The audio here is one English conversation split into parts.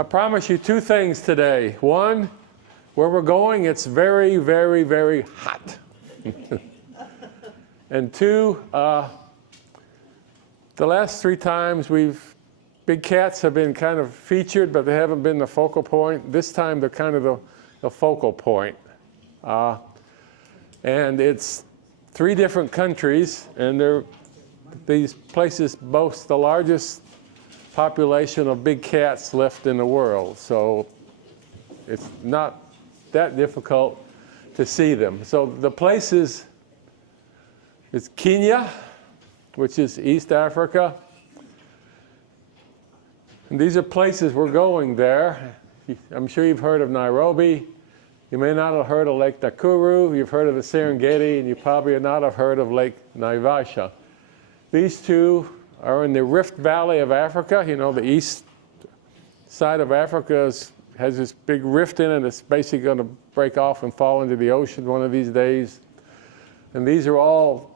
I promise you two things today. One, where we're going, it's very, very, very hot. And two, the last three times big cats have been kind of featured, but they haven't been the focal point. This time they're kind of the focal point. And it's 3 different countries, and these places boast the largest population of big cats left in the world. So it's not that difficult to see them. So the places is Kenya, which is East Africa. And these are places we're going there. I'm sure you've heard of Nairobi. You may not have heard of Lake Nakuru. You've heard of the Serengeti, and you probably not have heard of Lake Naivasha. These two are in the Rift Valley of Africa. You know, the east side of Africa has this big rift in it. It's basically going to break off and fall into the ocean one of these days. And these are all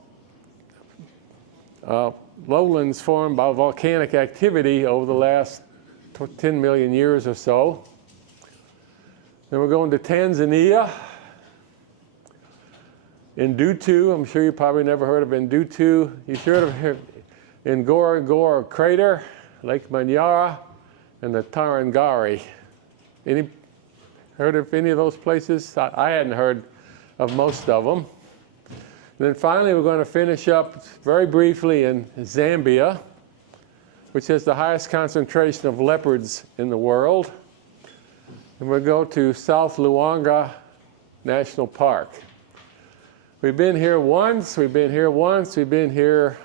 lowlands formed by volcanic activity over the last 10 million years or so. Then we're going to Tanzania. Ndutu, I'm sure you probably never heard of Ndutu. You should have heard Ngorongoro Crater, Lake Manyara, and the Tarangire. Any heard of any of those places? I hadn't heard of most of them. And then finally, we're going to finish up very briefly in Zambia, which has the highest concentration of leopards in the world. And we'll go to South Luangwa National Park. We've been here once, we've been here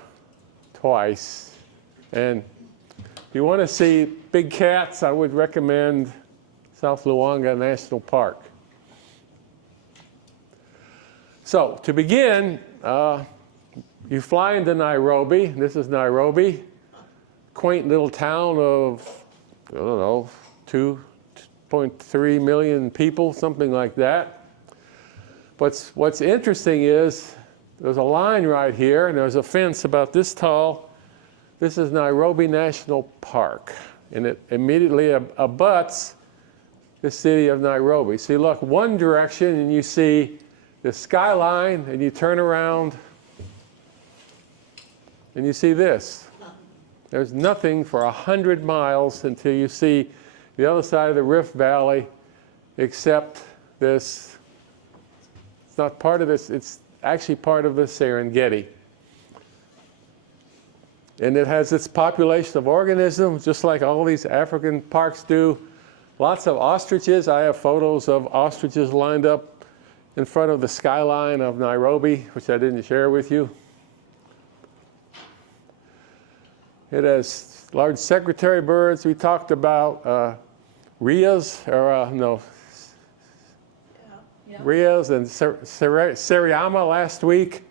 twice. And if you want to see big cats, I would recommend South Luangwa National Park. So to begin, you fly into Nairobi. This is Nairobi, quaint little town of, I don't know, 2.3 million people, something like that. What's interesting is there's a line right here, and there's a fence about this tall. This is Nairobi National Park, and it immediately abuts the city of Nairobi. So you look one direction, and you see the skyline, and you turn around, and you see this. There's nothing for 100 miles until you see the other side of the Rift Valley, except this. It's not part of this, it's actually part of the Serengeti. And it has its population of organisms, just like all these African parks do. Lots of ostriches. I have photos of ostriches lined up in front of the skyline of Nairobi, which I didn't share with you. It has large secretary birds. We talked about rheas, rheas and seriama last week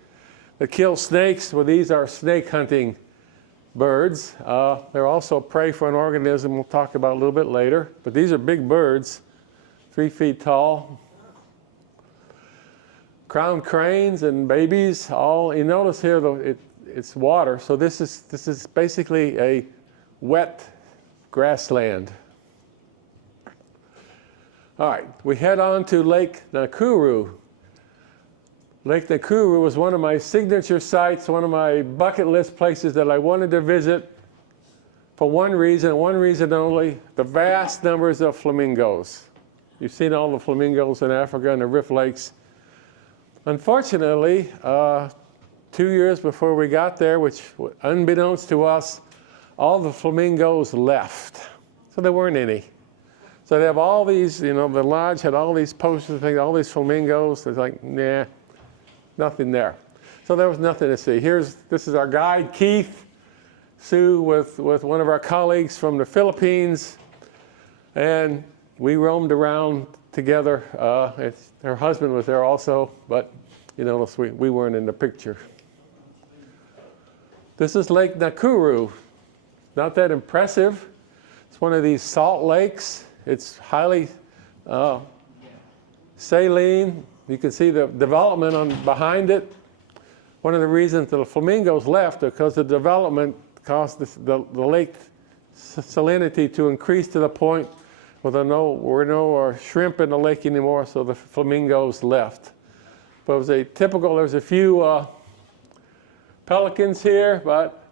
that kill snakes. Well, these are snake hunting birds. They're also prey for an organism we'll talk about a little bit later. But these are big birds, 3 feet tall. Crowned cranes and babies, all, you notice here though it's water, so this is basically a wet grassland. All right, we head on to Lake Nakuru. Lake Nakuru was one of my signature sites, one of my bucket list places that I wanted to visit for one reason only, the vast numbers of flamingos. You've seen all the flamingos in Africa and the Rift Lakes. Unfortunately, 2 years before we got there, which unbeknownst to us, all the flamingos left. So there weren't any. So they have all these, the lodge had all these posters, all these flamingos. There's like, nah, nothing there. So there was nothing to see. This is our guide, Keith, Sue, with one of our colleagues from the Philippines. And we roamed around together. Her husband was there also, but we weren't in the picture. This is Lake Nakuru. Not that impressive. It's one of these salt lakes. It's highly saline. You can see the development behind it. One of the reasons the flamingos left is because the development caused the lake salinity to increase to the point Well, there were no shrimp in the lake anymore, so the flamingos left. But it was there's a few pelicans here, but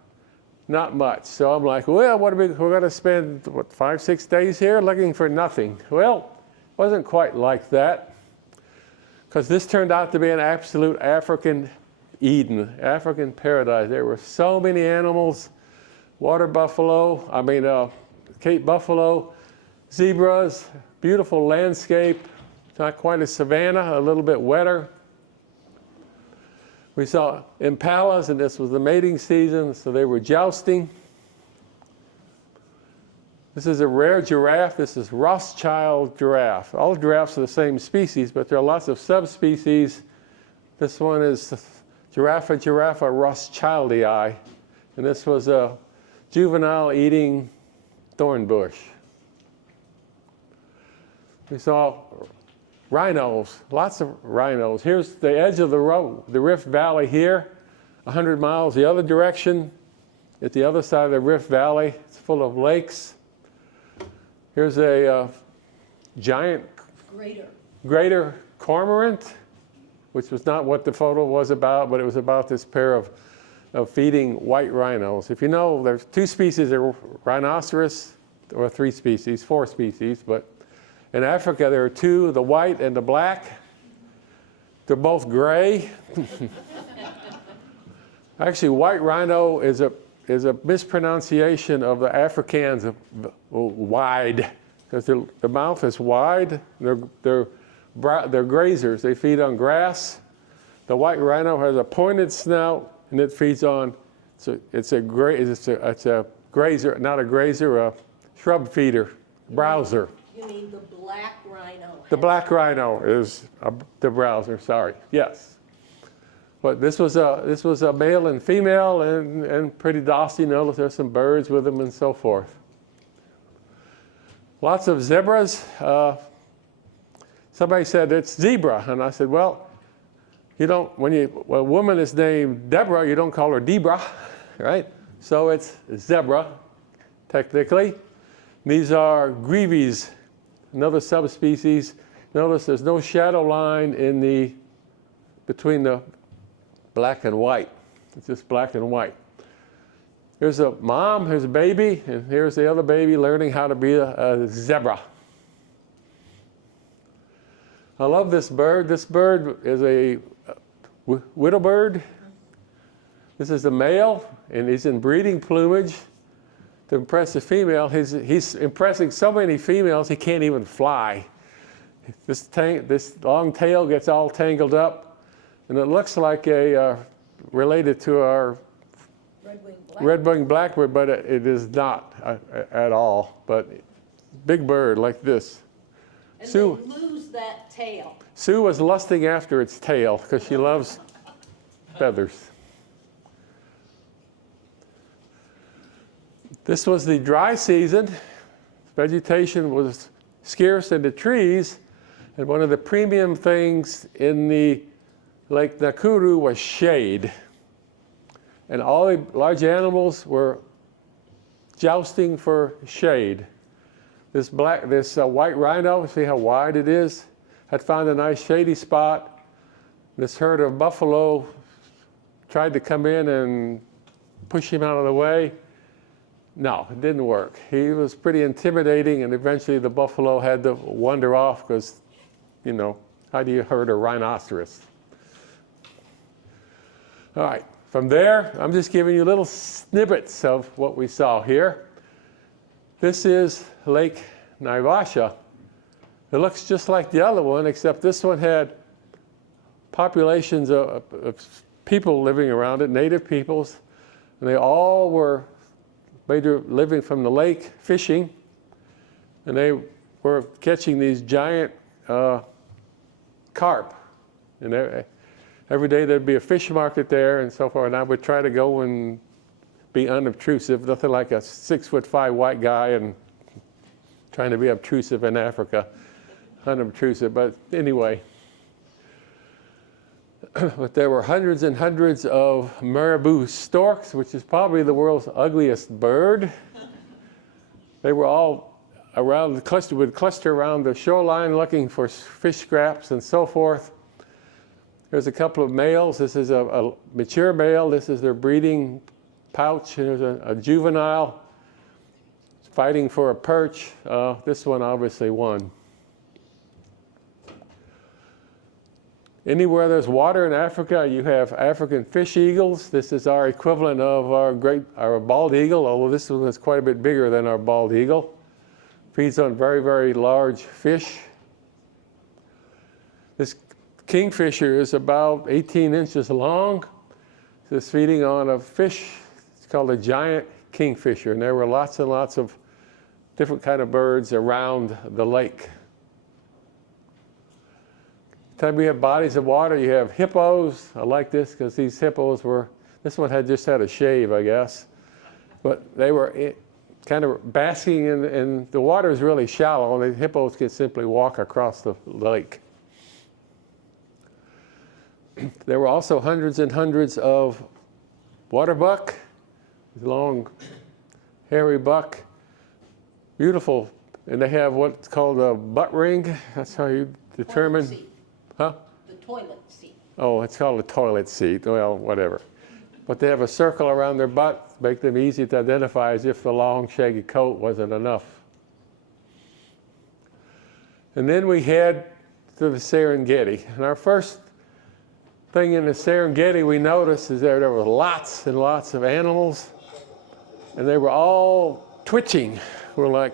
not much. So I'm like, well, we're going to spend, 5-6 days here looking for nothing. Well, it wasn't quite like that, because this turned out to be an absolute African Eden, African paradise. There were so many animals, water buffalo, Cape buffalo, zebras, beautiful landscape, not quite a savanna, a little bit wetter. We saw impalas, and this was the mating season, so they were jousting. This is a rare giraffe. This is Rothschild giraffe. All giraffes are the same species, but there are lots of subspecies. This one is Giraffa rothschildii, and this was a juvenile eating thorn bush. We saw rhinos, lots of rhinos. Here's the edge of the Rift Valley here, 100 miles the other direction. At the other side of the Rift Valley, it's full of lakes. Here's a giant greater cormorant, which was not what the photo was about, but it was about this pair of feeding white rhinos. If you know, there's 2 species of rhinoceros, or 3 species, 4 species, but in Africa, there are 2, the white and the black. They're both gray. Actually, white rhino is a mispronunciation of the Afrikaans of wide, because the mouth is wide. They're grazers. They feed on grass. The white rhino has a pointed snout, and it feeds on. It's a grazer, not a grazer, a shrub feeder, browser. You mean the black rhino? The black rhino is the browser. Sorry. Yes. But this was a male and female, and pretty docile. You notice there's some birds with them and so forth. Lots of zebras. Somebody said it's zebra, and I said, well, you don't. When a woman is named Deborah, you don't call her Debra, right? So it's zebra, technically. These are greaves. Another subspecies. Notice there's no shadow line between the black and white. It's just black and white. Here's a mom, here's a baby, and here's the other baby learning how to be a zebra. I love this bird. This bird is a widow bird. This is the male, and he's in breeding plumage. To impress a female, he's impressing so many females he can't even fly. This long tail gets all tangled up, and it looks like related to our red-winged blackbird, but it is not at all. But big bird like this. And they lose that tail. Sue was lusting after its tail because she loves feathers. This was the dry season. Vegetation was scarce in the trees, and one of the premium things in the Lake Nakuru was shade. And all the large animals were jousting for shade. This white rhino, see how wide it is, had found a nice shady spot. This herd of buffalo tried to come in and push him out of the way. No, it didn't work. He was pretty intimidating, and eventually the buffalo had to wander off because, how do you herd a rhinoceros? All right, from there, I'm just giving you little snippets of what we saw here. This is Lake Naivasha. It looks just like the other one, except this one had populations of people living around it, native peoples, and they all were living from the lake, fishing, and they were catching these giant carp. And every day there'd be a fish market there and so forth, and I would try to go and be unobtrusive, nothing like a 6'5" white guy and trying to be obtrusive in Africa, unobtrusive, but anyway. But there were hundreds and hundreds of marabou storks, which is probably the world's ugliest bird. They were all around the cluster, would cluster around the shoreline looking for fish scraps and so forth. There's a couple of males. This is a mature male. This is their breeding pouch. There's a juvenile fighting for a perch. This one obviously won. Anywhere there's water in Africa, you have African fish eagles. This is our equivalent of our bald eagle, although this one is quite a bit bigger than our bald eagle. Feeds on very, very large fish. This kingfisher is about 18 inches long. It's feeding on a fish. It's called a giant kingfisher, and there were lots and lots of different kind of birds around the lake. Time we have bodies of water, you have hippos. I like this because these hippos this one had just had a shave, I guess. But they were kind of basking in the water is really shallow, and the hippos can simply walk across the lake. There were also hundreds and hundreds of water buck, long, hairy buck, beautiful. And they have what's called a butt ring. That's how you determine. Toilet seat. Huh? The toilet seat. Oh, it's called a toilet seat. Well, whatever. But they have a circle around their butt, make them easy to identify as if the long, shaggy coat wasn't enough. And then we head to the Serengeti. And our first thing in the Serengeti we noticed is there were lots and lots of animals, and they were all twitching. We're like,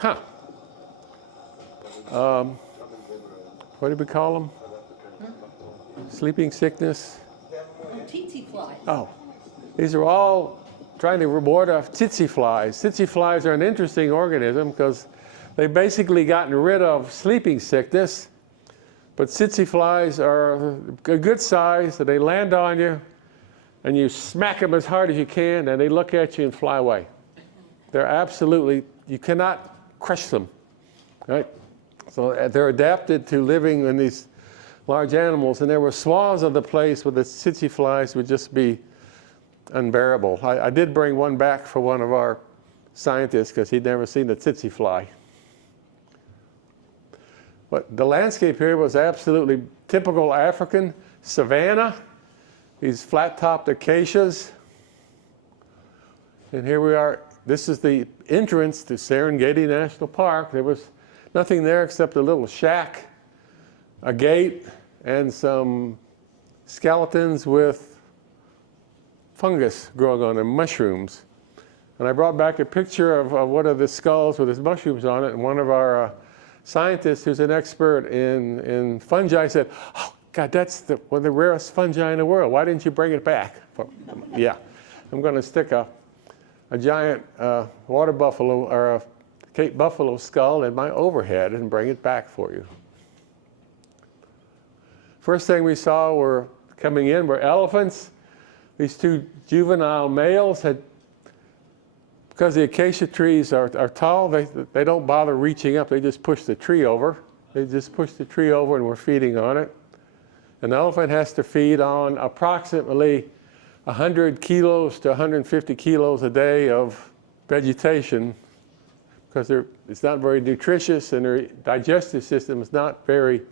huh. What do we call them? Sleeping sickness? Tsetse flies. Oh, these are all trying to ward off tsetse flies. Tsetse flies are an interesting organism because they've basically gotten rid of sleeping sickness, but tsetse flies are a good size, so they land on you, and you smack them as hard as you can, and they look at you and fly away. They're absolutely, you cannot crush them, right? So they're adapted to living in these large animals, and there were swaths of the place where the tsetse flies would just be unbearable. I did bring one back for one of our scientists because he'd never seen a tsetse fly. But the landscape here was absolutely typical African savanna, these flat-topped acacias. And here we are. This is the entrance to Serengeti National Park. There was nothing there except a little shack, a gate, and some skeletons with fungus growing on them, mushrooms. And I brought back a picture of one of the skulls with his mushrooms on it, and one of our scientists who's an expert in fungi said, "Oh, God, that's one of the rarest fungi in the world. Why didn't you bring it back?" Yeah, I'm going to stick a giant water buffalo or a Cape buffalo skull in my overhead and bring it back for you. First thing we saw were coming in were elephants. These two juvenile males had, because the acacia trees are tall, they don't bother reaching up. They just push the tree over. They just push the tree over and we're feeding on it. An elephant has to feed on approximately 100 kilos to 150 kilos a day of vegetation because it's not very nutritious and their digestive system is not very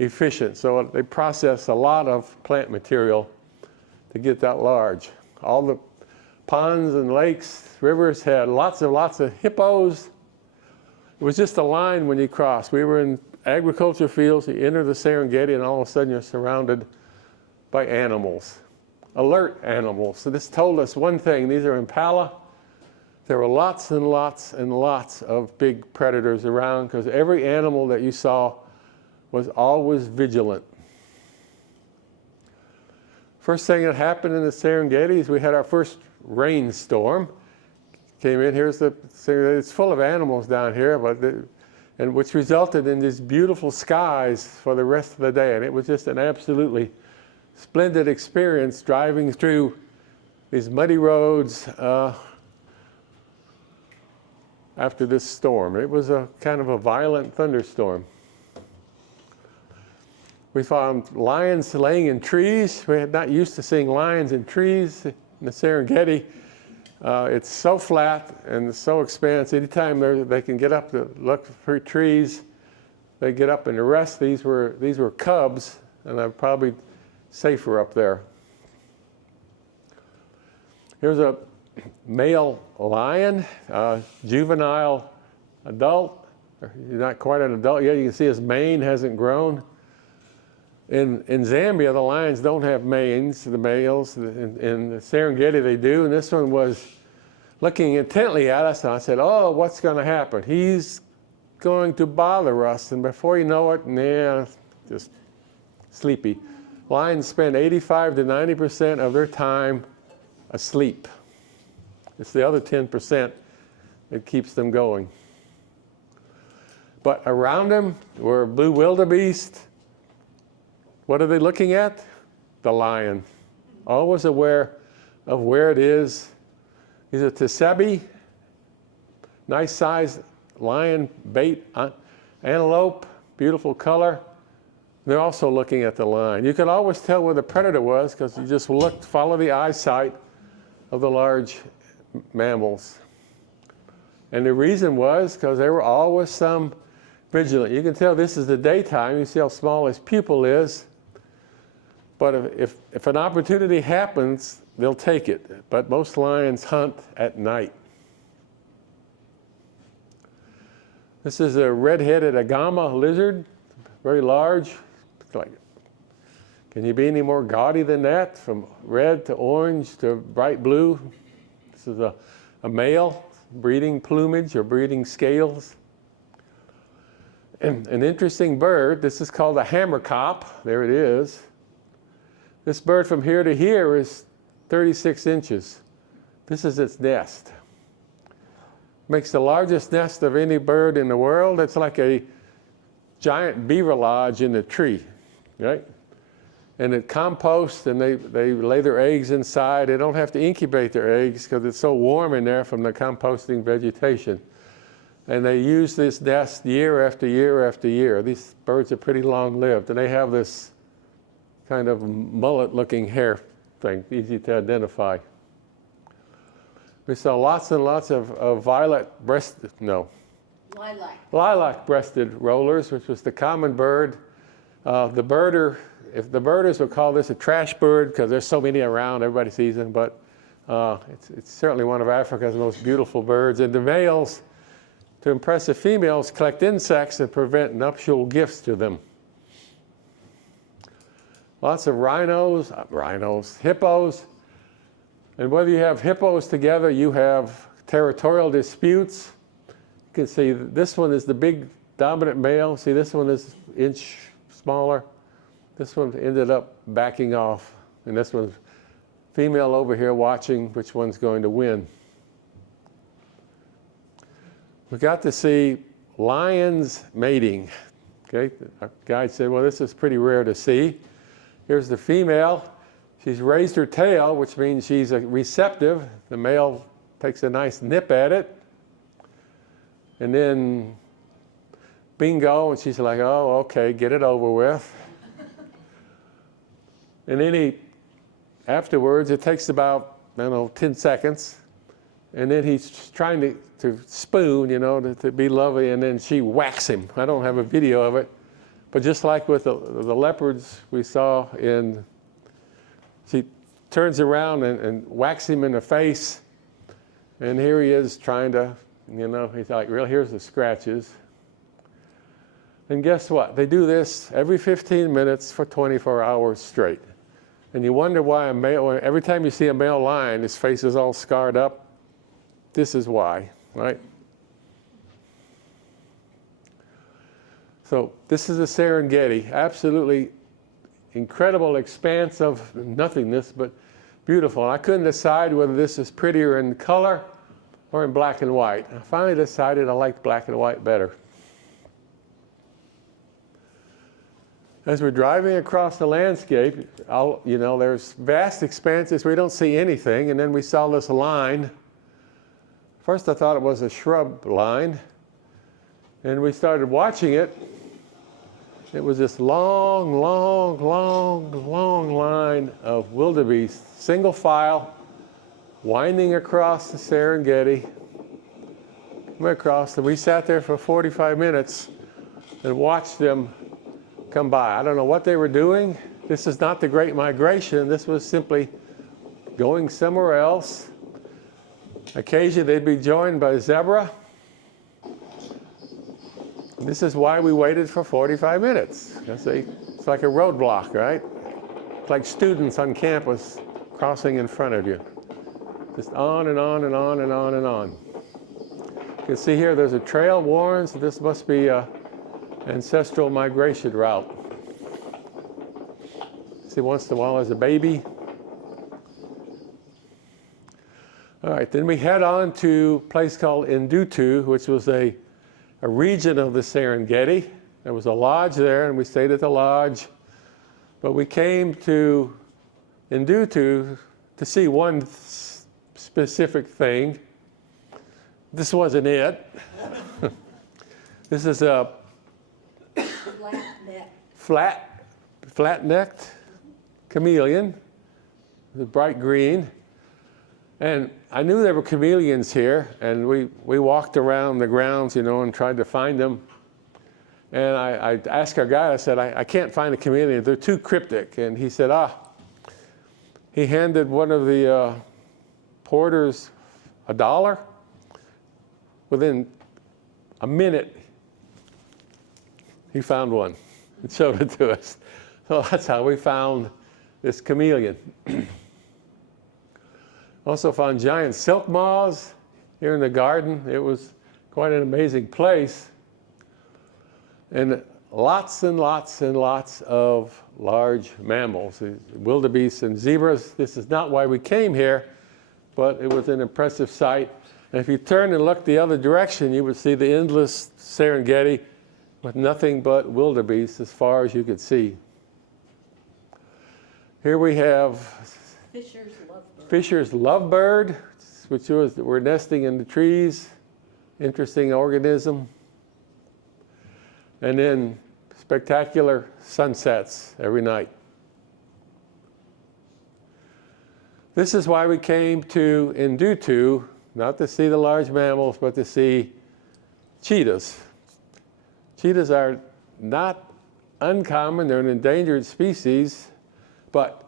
efficient. So they process a lot of plant material to get that large. All the ponds and lakes, rivers had lots of hippos. It was just a line when you crossed. We were in agriculture fields, you enter the Serengeti, and all of a sudden you're surrounded by animals, alert animals. So this told us one thing, these are impala. There were lots and lots and lots of big predators around because every animal that you saw was always vigilant. First thing that happened in the Serengeti is we had our first rainstorm. Came in, it's full of animals down here, and which resulted in these beautiful skies for the rest of the day. And it was just an absolutely splendid experience driving through these muddy roads after this storm. It was a kind of a violent thunderstorm. We found lions laying in trees. We had not used to seeing lions in trees in the Serengeti. It's so flat and so expansive. Anytime they can get up to look for trees, they get up and rest. These were cubs, and they're probably safer up there. Here's a male lion, juvenile adult. He's not quite an adult yet. You can see his mane hasn't grown. In Zambia, the lions don't have manes, the males. In the Serengeti, they do. And this one was looking intently at us, and I said, oh, what's going to happen? He's going to bother us. And before you know it, just sleepy. Lions spend 85 to 90% of their time asleep. It's the other 10% that keeps them going. But around them were blue wildebeest. What are they looking at? The lion. Always aware of where it is. These are Tsebi, nice sized lion bait antelope, beautiful color. They're also looking at the lion. You could always tell where the predator was because you just follow the eyesight of the large mammals. And the reason was because there were always some vigilant. You can tell this is the daytime. You see how small his pupil is. But if an opportunity happens, they'll take it. But most lions hunt at night. This is a red-headed agama lizard, very large. Can you be any more gaudy than that? From red to orange to bright blue. This is a male, breeding plumage or breeding scales. And an interesting bird, this is called a hammerkop. There it is. This bird from here to here is 36 inches. This is its nest. Makes the largest nest of any bird in the world. It's like a giant beaver lodge in a tree, right? And it composts, and they lay their eggs inside. They don't have to incubate their eggs because it's so warm in there from the composting vegetation. And they use this nest year after year after year. These birds are pretty long-lived, and they have this kind of mullet-looking hair thing, easy to identify. We saw lots and lots of lilac-breasted rollers, which was the common bird. The birders would call this a trash bird because there's so many around, everybody sees them, but it's certainly one of Africa's most beautiful birds. And the males, to impress the females, collect insects and prevent nuptial gifts to them. Lots of hippos. And whether you have hippos together, you have territorial disputes. You can see this one is the big dominant male. See, this one is an inch smaller. This one ended up backing off. And this one's female over here watching which one's going to win. We got to see lions mating. Okay, our guide said, well, this is pretty rare to see. Here's the female. She's raised her tail, which means she's receptive. The male takes a nice nip at it. And then, bingo, and she's like, oh, okay, get it over with. And then afterwards, it takes about, 10 seconds. And then he's trying to spoon, to be lovely, and then she whacks him. I don't have a video of it. But just like with the leopards we saw she turns around and whacks him in the face. And here he is trying to, he's like, really, here's the scratches. And guess what? They do this every 15 minutes for 24 hours straight. And you wonder why every time you see a male lion, his face is all scarred up. This is why, right? So this is a Serengeti, absolutely incredible expanse of nothingness, but beautiful. I couldn't decide whether this is prettier in color or in black and white. I finally decided I liked black and white better. As we're driving across the landscape, there's vast expanses where we don't see anything, and then we saw this line. First I thought it was a shrub line, and we started watching it. It was this long line of wildebeest, single file, winding across the Serengeti. Went across, and we sat there for 45 minutes and watched them come by. I don't know what they were doing. This is not the Great Migration. This was simply going somewhere else. Occasionally they'd be joined by zebra. This is why we waited for 45 minutes. It's like a roadblock, right? It's like students on campus crossing in front of you. Just on and on and on and on and on. You can see here there's a trail warns that this must be an ancestral migration route. See, once in a while there's a baby. All right, then we head on to a place called Ndutu, which was a region of the Serengeti. There was a lodge there, and we stayed at the lodge. But we came to Ndutu to see one specific thing. This wasn't it. This is a flat-necked chameleon, the bright green. And I knew there were chameleons here, and we walked around the grounds, and tried to find them. And I asked our guide, I said, I can't find a chameleon. They're too cryptic. And he said, he handed one of the porters $1. Within a minute, he found one and showed it to us. So that's how we found this chameleon. Also found giant silk moths here in the garden. It was quite an amazing place. And lots and lots and lots of large mammals, wildebeests and zebras. This is not why we came here, but it was an impressive sight. And if you turn and look the other direction, you would see the endless Serengeti with nothing but wildebeest as far as you could see. Here we have Fisher's lovebird, which were nesting in the trees. Interesting organism. And then spectacular sunsets every night. This is why we came to Ndutu, not to see the large mammals, but to see cheetahs. Cheetahs are not uncommon. They're an endangered species, but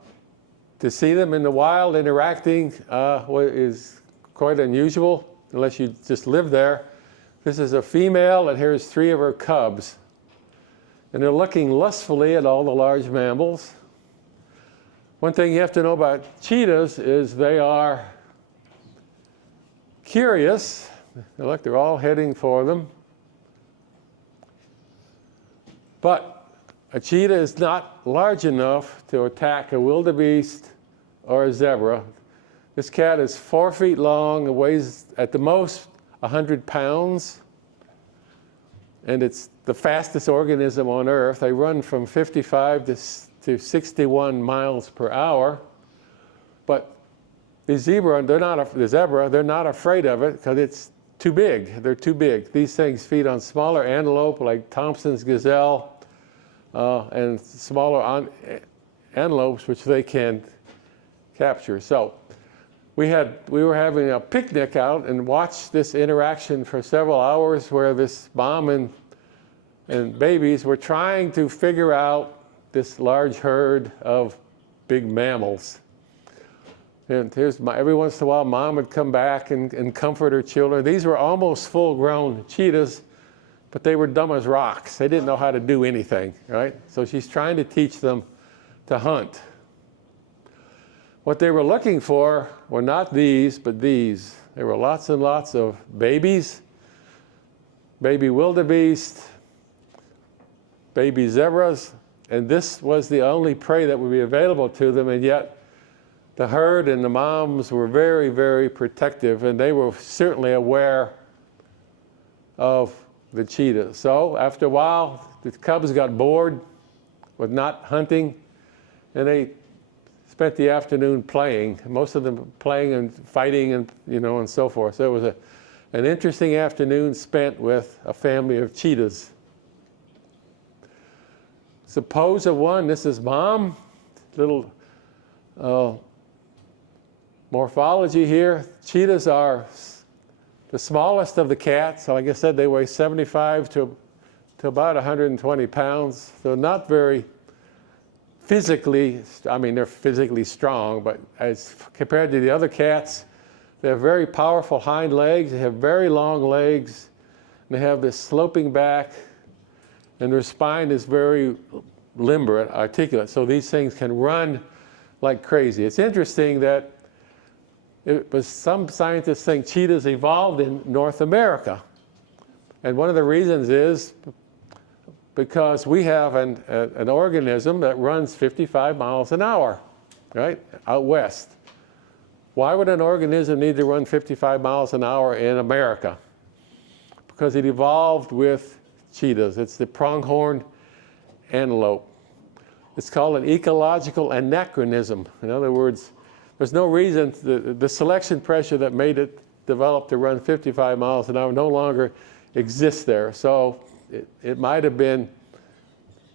to see them in the wild interacting is quite unusual, unless you just live there. This is a female, and here's 3 of her cubs. And they're looking lustfully at all the large mammals. One thing you have to know about cheetahs is they are curious. Look, they're all heading for them. But a cheetah is not large enough to attack a wildebeest or a zebra. This cat is 4 feet long, and weighs at the most 100 pounds. And it's the fastest organism on Earth. They run from 55 to 61 miles per hour. But the zebra, they're not afraid of it because it's too big. They're too big. These things feed on smaller antelope like Thompson's gazelle and smaller antelopes, which they can capture. So we were having a picnic out and watched this interaction for several hours, where this mom and babies were trying to figure out this large herd of big mammals. And every once in a while, mom would come back and comfort her children. These were almost full-grown cheetahs, but they were dumb as rocks. They didn't know how to do anything, right? So she's trying to teach them to hunt. What they were looking for were not these, but these. There were lots and lots of babies, baby wildebeest, baby zebras, and this was the only prey that would be available to them, and yet the herd and the moms were very, very protective, and they were certainly aware of the cheetah. So after a while, the cubs got bored with not hunting, and they spent the afternoon playing, most of them playing and fighting and, and so forth. So it was an interesting afternoon spent with a family of cheetahs. Suppose of one, this is mom, little morphology here. Cheetahs are the smallest of the cats. So like I said, they weigh 75 to about 120 pounds. So not very physically, I mean, they're physically strong, but as compared to the other cats, they have very powerful hind legs. They have very long legs. And they have this sloping back, and their spine is very limber, articulate. So these things can run like crazy. It's interesting that some scientists think cheetahs evolved in North America. And one of the reasons is because we have an organism that runs 55 miles an hour, right, out west. Why would an organism need to run 55 miles an hour in America? Because it evolved with cheetahs. It's the pronghorn antelope. It's called an ecological anachronism. In other words, there's no reason, the selection pressure that made it develop to run 55 miles an hour no longer exists there. So it might have been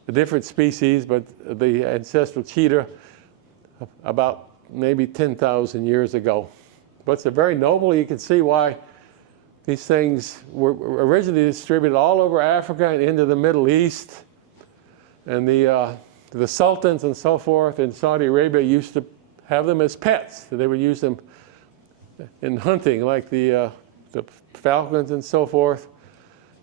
a different species, but the ancestral cheetah about maybe 10,000 years ago. But it's a very noble, you can see why these things were originally distributed all over Africa and into the Middle East. And the sultans and so forth in Saudi Arabia used to have them as pets. They would use them in hunting, like the falcons and so forth.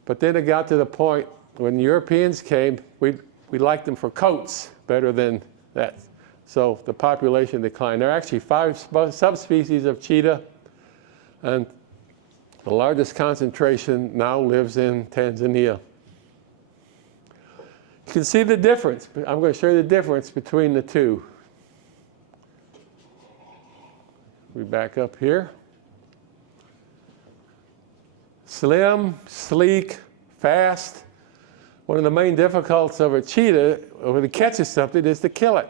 But then it got to the point when Europeans came, we liked them for coats better than that. So the population declined. There are actually 5 subspecies of cheetah, and the largest concentration now lives in Tanzania. You can see the difference. I'm going to show you the difference between the two. We back up here. Slim, sleek, fast. One of the main difficulties of a cheetah when it catches something is to kill it.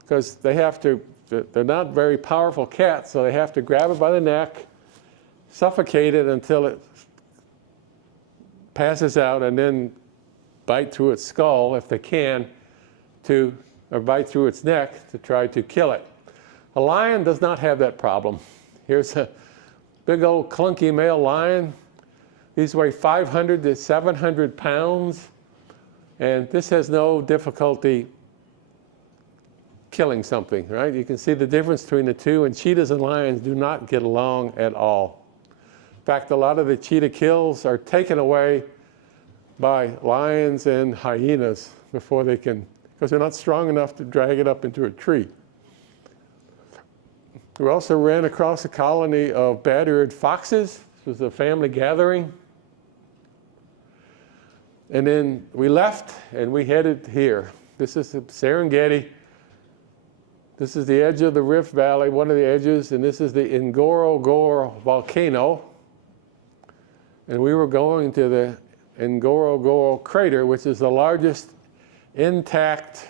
Because they have to, they're not very powerful cats, so they have to grab it by the neck, suffocate it until it passes out, and then bite through its skull if they can, or bite through its neck to try to kill it. A lion does not have that problem. Here's a big old clunky male lion. These weigh 500 to 700 pounds, and this has no difficulty killing something, right? You can see the difference between the two, and cheetahs and lions do not get along at all. In fact, a lot of the cheetah kills are taken away by lions and hyenas before they can, because they're not strong enough to drag it up into a tree. We also ran across a colony of bad-eared foxes. This was a family gathering. And then we left and we headed here. This is the Serengeti. This is the edge of the Rift Valley, one of the edges, and this is the Ngorongoro volcano. And we were going to the Ngorongoro crater, which is the largest intact,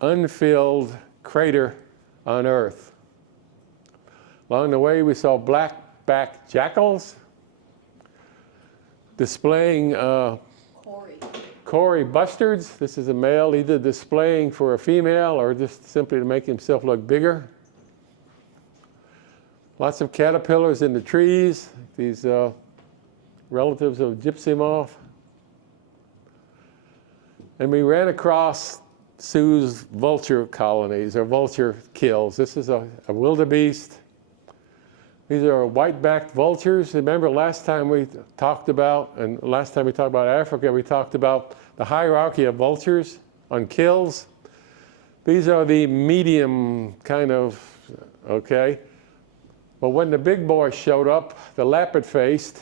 unfilled crater on Earth. Along the way, we saw black-backed jackals displaying Cory bustards. This is a male, either displaying for a female or just simply to make himself look bigger. Lots of caterpillars in the trees, these relatives of gypsy moth. And we ran across Sue's vulture colonies, or vulture kills. This is a wildebeest. These are white-backed vultures. Remember last time we talked about, and last time we talked about Africa, we talked about the hierarchy of vultures on kills. These are the medium kind of, okay. But when the big boy showed up, the leopard-faced,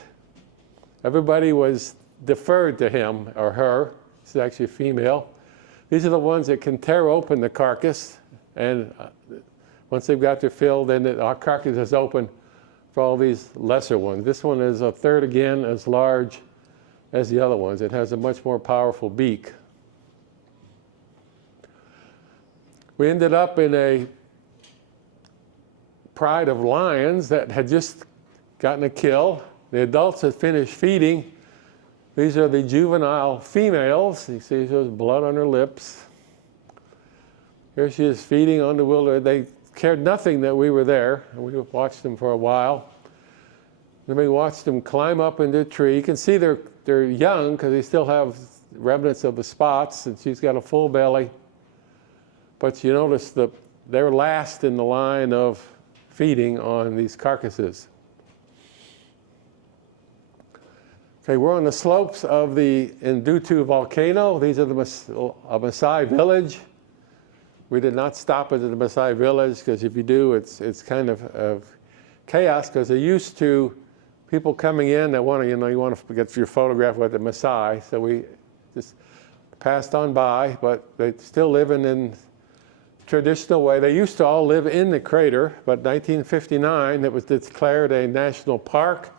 everybody was deferred to him or her. This is actually a female. These are the ones that can tear open the carcass, and once they've got their fill, then our carcass is open for all these lesser ones. This one is a third again as large as the other ones. It has a much more powerful beak. We ended up in a pride of lions that had just gotten a kill. The adults had finished feeding. These are the juvenile females. You see there's blood on her lips. Here she is feeding on the wildebeest. They cared nothing that we were there. We watched them for a while. Then we watched them climb up into a tree. You can see they're young because they still have remnants of the spots, and she's got a full belly. But you notice they're last in the line of feeding on these carcasses. Okay, we're on the slopes of the Indutu volcano. These are the Maasai village. We did not stop at the Maasai village because if you do, it's kind of chaos because they're used to people coming in that want to, you want to get your photograph with the Maasai. So we just passed on by, but they still live in traditional way. They used to all live in the crater, but 1959 it was declared a national park,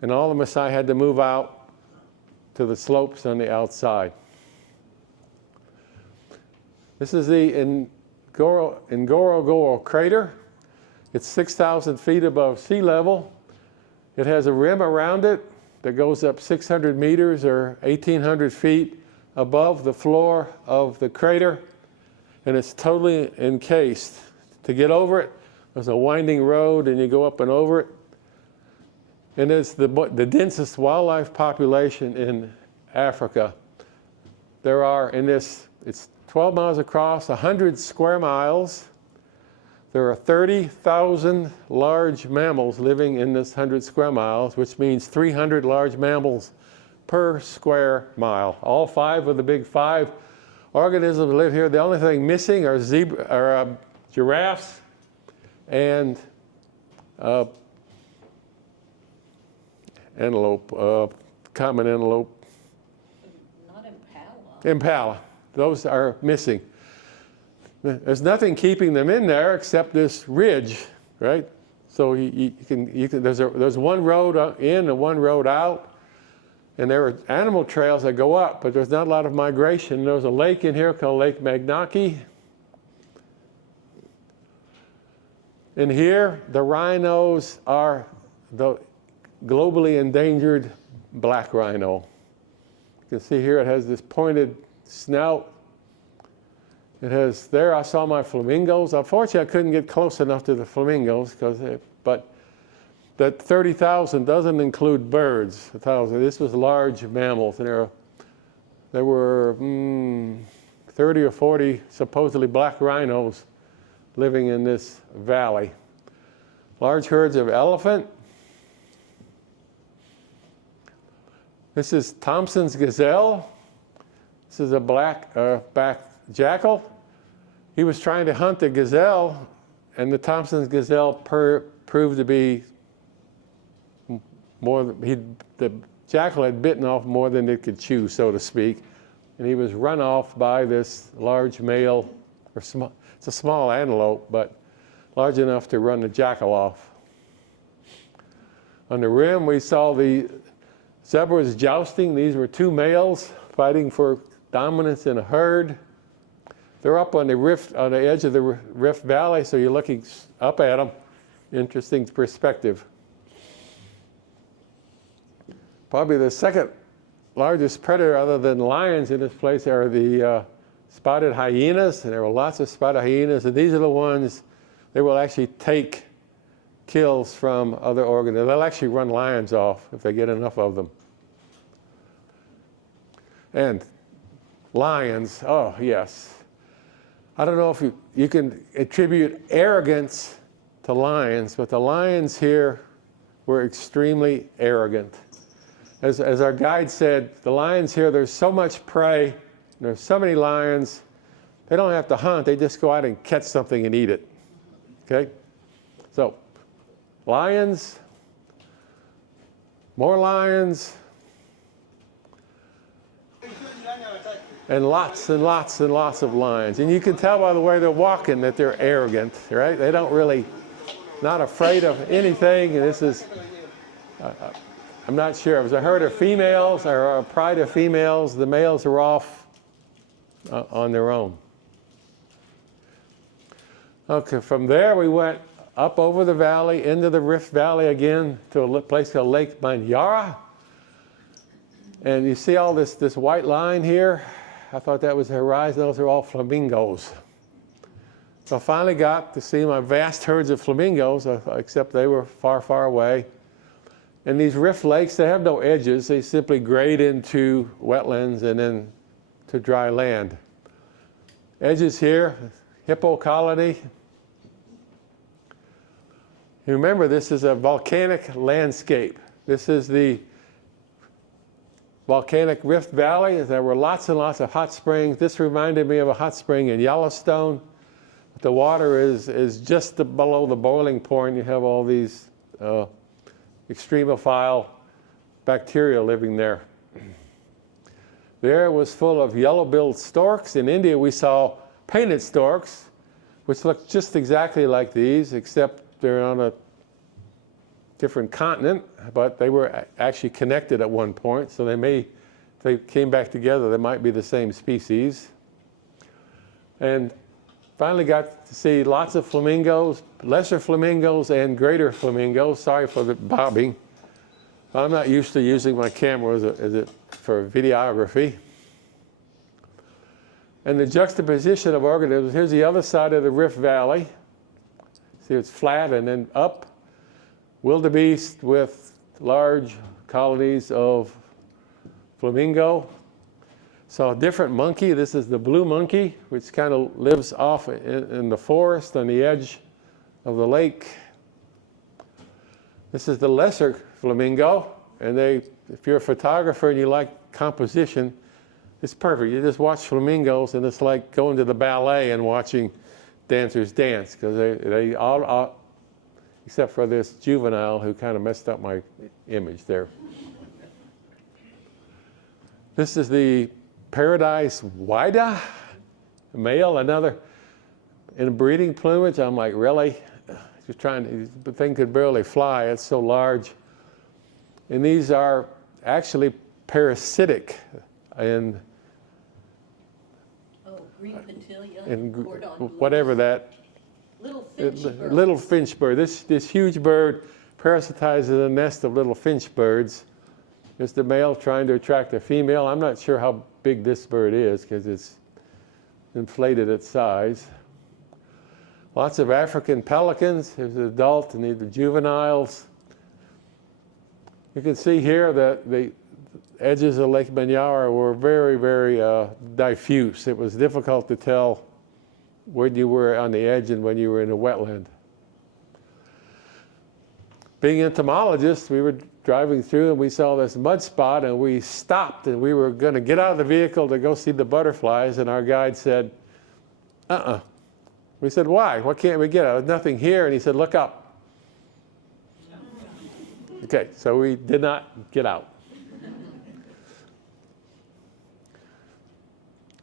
and all the Maasai had to move out to the slopes on the outside. This is the Ngorongoro crater. It's 6,000 feet above sea level. It has a rim around it that goes up 600 meters or 1,800 feet above the floor of the crater, and it's totally encased. To get over it, there's a winding road, and you go up and over it. And it's the densest wildlife population in Africa. There are, it's 12 miles across, 100 square miles. There are 30,000 large mammals living in this 100 square miles, which means 300 large mammals per square mile. All 5 of the big 5 organisms live here. The only thing missing are giraffes and antelope, common antelope. Not impala. Impala. Those are missing. There's nothing keeping them in there except this ridge, right? So you can there's one road in and one road out, and there are animal trails that go up, but there's not a lot of migration. There's a lake in here called Lake Magnaki. And here, the rhinos are the globally endangered black rhino. You can see here it has this pointed snout. It has, there I saw my flamingos. Unfortunately, I couldn't get close enough to the flamingos, but that 30,000 doesn't include birds. 1,000. This was large mammals, and there were 30 or 40 supposedly black rhinos living in this valley. Large herds of elephant. This is Thompson's gazelle. This is a black-backed jackal. He was trying to hunt the gazelle, and the Thompson's gazelle proved to be the jackal had bitten off more than it could chew, so to speak, and he was run off by this large male, it's a small antelope, but large enough to run the jackal off. On the rim, we saw the zebras jousting. These were 2 males fighting for dominance in a herd. They're up on the edge of the Rift Valley, so you're looking up at them. Interesting perspective. Probably the second largest predator other than lions in this place are the spotted hyenas, and there were lots of spotted hyenas, and these are the ones they will actually take kills from other organisms. They'll actually run lions off if they get enough of them. And lions, oh yes. I don't know if you can attribute arrogance to lions, but the lions here were extremely arrogant. As our guide said, the lions here, there's so much prey, there's so many lions, they don't have to hunt, they just go out and catch something and eat it. Okay? So, lions, more lions, and lots and lots and lots of lions. And you can tell by the way they're walking that they're arrogant, right? They don't really, not afraid of anything. And this is, I'm not sure. It was a herd of females or a pride of females. The males are off on their own. Okay, from there we went up over the valley, into the Rift Valley again, to a place called Lake Manyara. And you see all this white line here? I thought that was the horizon. Those are all flamingos. So I finally got to see my vast herds of flamingos, except they were far, far away. And these rift lakes, they have no edges. They simply grade into wetlands and then to dry land. Edges here, hippo colony. You remember, this is a volcanic landscape. This is the volcanic Rift Valley. There were lots and lots of hot springs. This reminded me of a hot spring in Yellowstone. The water is just below the boiling point. You have all these extremophile bacteria living there. The area was full of yellow-billed storks. In India, we saw painted storks, which look just exactly like these, except they're on a different continent, but they were actually connected at one point, so if they came back together, they might be the same species. And finally got to see lots of flamingos, lesser flamingos and greater flamingos. Sorry for the bobbing. I'm not used to using my camera for videography. And the juxtaposition of organisms, here's the other side of the Rift Valley. See, it's flat and then up. Wildebeest with large colonies of flamingo. So a different monkey. This is the blue monkey, which kind of lives off in the forest on the edge of the lake. This is the lesser flamingo. And if you're a photographer and you like composition, it's perfect. You just watch flamingos and it's like going to the ballet and watching dancers dance, because they all, except for this juvenile who kind of messed up my image there. This is the Paradise Wida, male, another in breeding plumage. I'm like, really? Just the thing could barely fly. It's so large. And these are actually parasitic in green petilia, whatever that. Little finch bird. This huge bird parasitizes a nest of little finch birds. It's the male trying to attract a female. I'm not sure how big this bird is because it's inflated its size. Lots of African pelicans. There's the adult and the juveniles. You can see here that the edges of Lake Manyara were very, very diffuse. It was difficult to tell when you were on the edge and when you were in a wetland. Being entomologists, we were driving through and we saw this mud spot and we stopped and we were going to get out of the vehicle to go see the butterflies, and our guide said, We said, why? What can't we get? There's nothing here. And he said, look up. Okay, so we did not get out.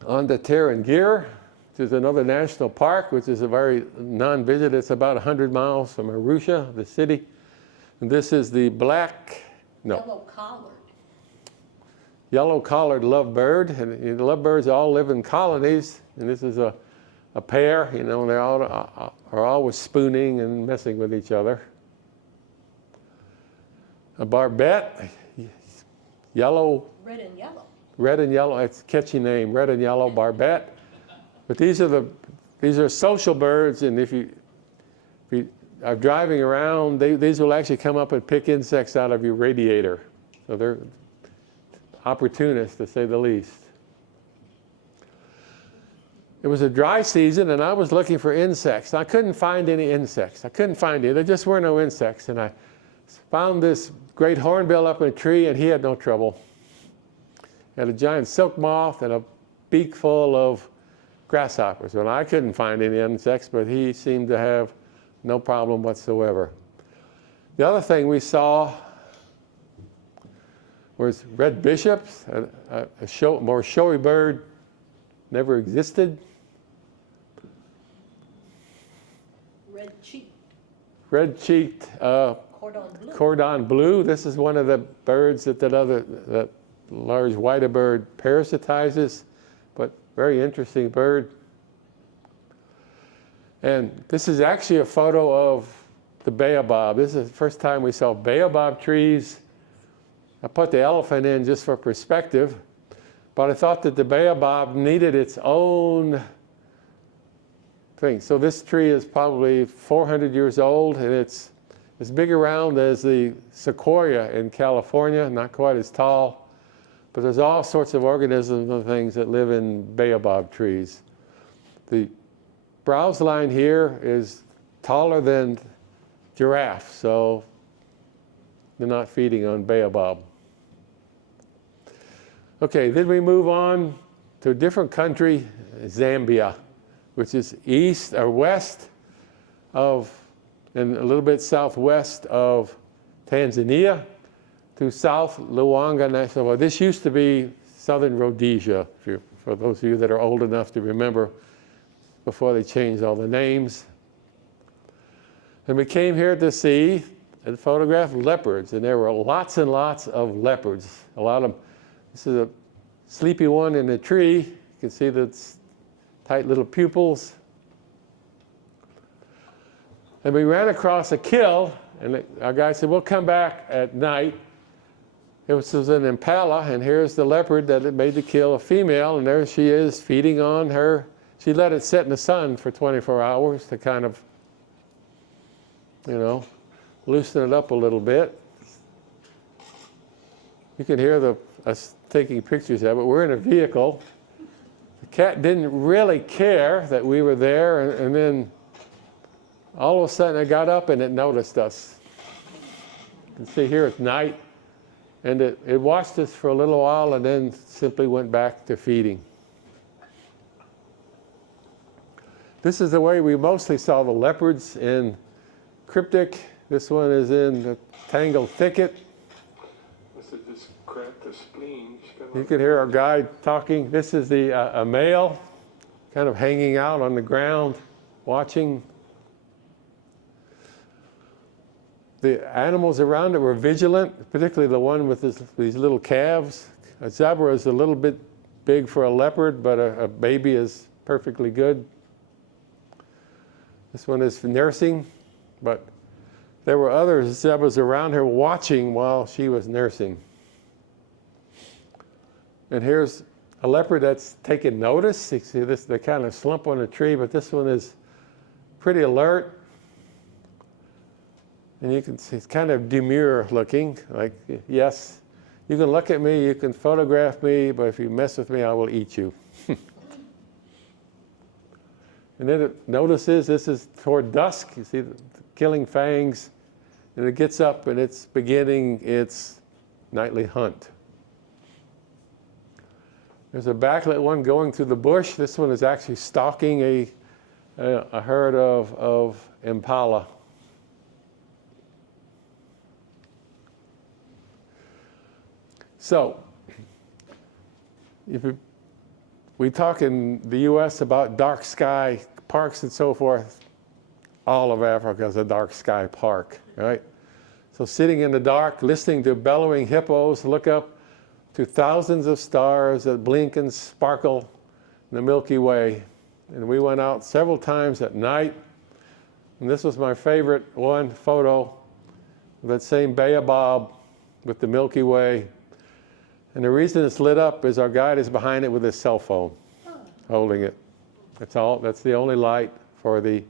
On to Tarangire, which is another national park, which is a very non-visit. It's about 100 miles from Arusha, the city. And this is the yellow-collared lovebird. And the lovebirds all live in colonies. And this is a pair, you know, and they all are always spooning and messing with each other. A barbet, yellow. Red and yellow. Red and yellow, it's a catchy name, red and yellow barbet. But these are social birds, and if you are driving around, these will actually come up and pick insects out of your radiator. So they're opportunists, to say the least. It was a dry season, and I was looking for insects. I couldn't find any insects. I couldn't find any. There just were no insects. And I found this great hornbill up in a tree, and he had no trouble. He had a giant silk moth and a beak full of grasshoppers. And I couldn't find any insects, but he seemed to have no problem whatsoever. The other thing we saw was red bishops, a more showy bird, never existed. Red-cheeked cordon bleu. This is one of the birds that large white bird parasitizes, but very interesting bird. And this is actually a photo of the baobab. This is the first time we saw baobab trees. I put the elephant in just for perspective, but I thought that the baobab needed its own thing. So this tree is probably 400 years old, and it's as big around as the sequoia in California, not quite as tall. But there's all sorts of organisms and things that live in baobab trees. The browse line here is taller than giraffe, so they're not feeding on baobab. Okay, then we move on to a different country, Zambia, which is east or west of, and a little bit southwest of Tanzania, to South Luangwa National Park. This used to be Southern Rhodesia, for those of you that are old enough to remember, before they changed all the names. And we came here to see and photograph leopards, and there were lots and lots of leopards. A lot of them. This is a sleepy one in a tree. You can see the tight little pupils. And we ran across a kill, and our guy said, we'll come back at night. It was an impala, and here's the leopard that it made the kill, a female, and there she is feeding on her. She let it sit in the sun for 24 hours to kind of, loosen it up a little bit. You can hear us taking pictures of it. We're in a vehicle. The cat didn't really care that we were there, and then all of a sudden it got up and it noticed us. You can see here it's night. And it watched us for a little while and then simply went back to feeding. This is the way we mostly saw the leopards in cryptic. This one is in the tangled thicket. Must have just cracked the spleen. You can hear our guide talking. This is a male kind of hanging out on the ground, watching. The animals around it were vigilant, particularly the one with these little calves. A zebra is a little bit big for a leopard, but a baby is perfectly good. This one is for nursing, but there were other zebras around her watching while she was nursing. And here's a leopard that's taking notice. You see this, they kind of slump on a tree, but this one is pretty alert. And you can see it's kind of demure looking, like, yes, you can look at me, you can photograph me, but if you mess with me, I will eat you. And then it notices this is toward dusk. You see the killing fangs, and it gets up and it's beginning its nightly hunt. There's a backlit one going through the bush. This one is actually stalking a herd of impala. So, we talk in the U.S. about dark sky parks and so forth. All of Africa is a dark sky park, right? So sitting in the dark, listening to bellowing hippos, look up to thousands of stars that blink and sparkle in the Milky Way. And we went out several times at night. And this was my favorite one photo, that same baobab with the Milky Way. And the reason it's lit up is our guide is behind it with his cell phone, holding it. That's the only light for the,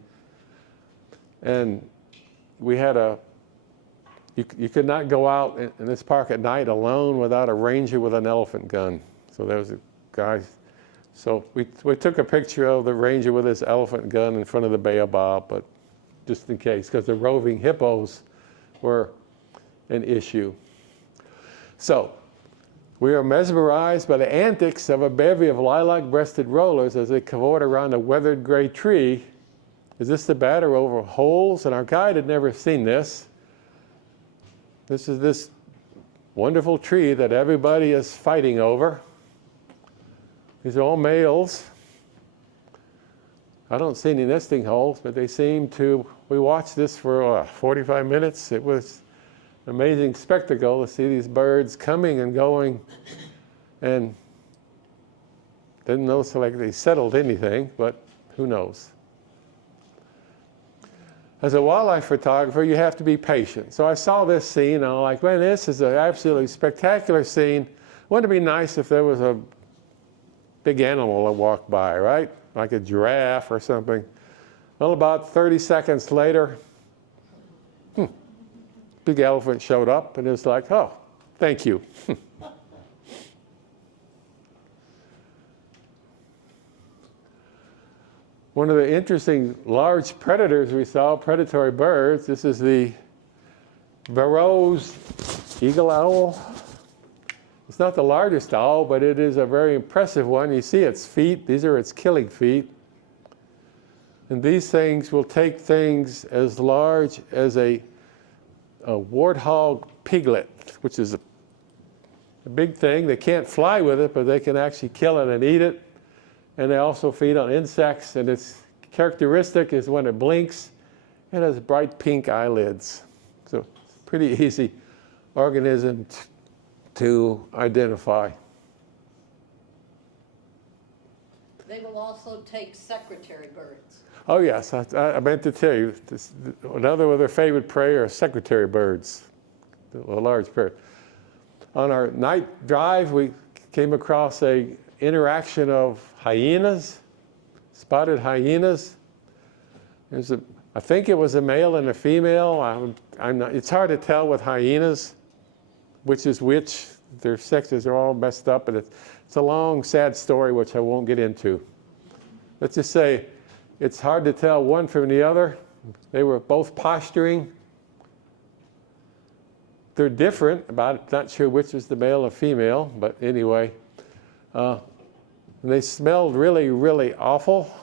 and we had you could not go out in this park at night alone without a ranger with an elephant gun. So there was a guy, so we took a picture of the ranger with his elephant gun in front of the baobab, but just in case, because the roving hippos were an issue. So, we are mesmerized by the antics of a bevy of lilac-breasted rollers as they cavort around a weathered gray tree. Is this the batter over holes? And our guide had never seen this. This is this wonderful tree that everybody is fighting over. These are all males. I don't see any nesting holes, but they seem to. We watched this for 45 minutes. It was amazing spectacle to see these birds coming and going, and didn't notice like they settled anything, but who knows. As a wildlife photographer, you have to be patient. So I saw this scene, and I'm like, man, this is an absolutely spectacular scene. Wouldn't it be nice if there was a big animal that walked by, right? Like a giraffe or something. Well, about 30 seconds later, big elephant showed up, and it was like, oh, thank you. One of the interesting large predators we saw, predatory birds, this is the Barrow's eagle owl. It's not the largest owl, but it is a very impressive one. You see its feet. These are its killing feet. And these things will take things as large as a warthog piglet, which is a big thing. They can't fly with it, but they can actually kill it and eat it. And they also feed on insects. And its characteristic is when it blinks, it has bright pink eyelids. So it's a pretty easy organism to identify. They will also take secretary birds. Oh yes, I meant to tell you, another of their favorite prey are secretary birds, the large bird. On our night drive, we came across an interaction of hyenas, spotted hyenas. I think it was a male and a female. It's hard to tell with hyenas which is which. Their sexes are all messed up, and it's a long, sad story which I won't get into. Let's just say it's hard to tell one from the other. They were both posturing. They're different, not sure which is the male or female, but anyway. They smelled really, really awful.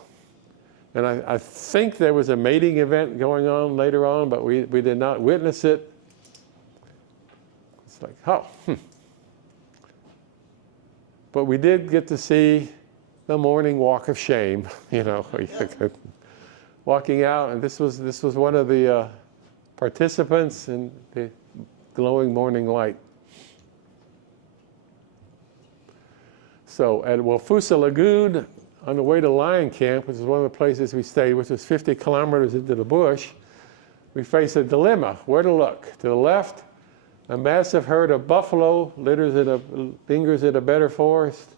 And I think there was a mating event going on later on, but we did not witness it. It's like, oh. But we did get to see the morning walk of shame, you know, walking out. And this was one of the participants in the glowing morning light. So at Wafusa Lagoon, on the way to Lion Camp, which is one of the places we stayed, which was 50 kilometers into the bush, we faced a dilemma, where to look. To the left, a massive herd of buffalo lingers in a better forest,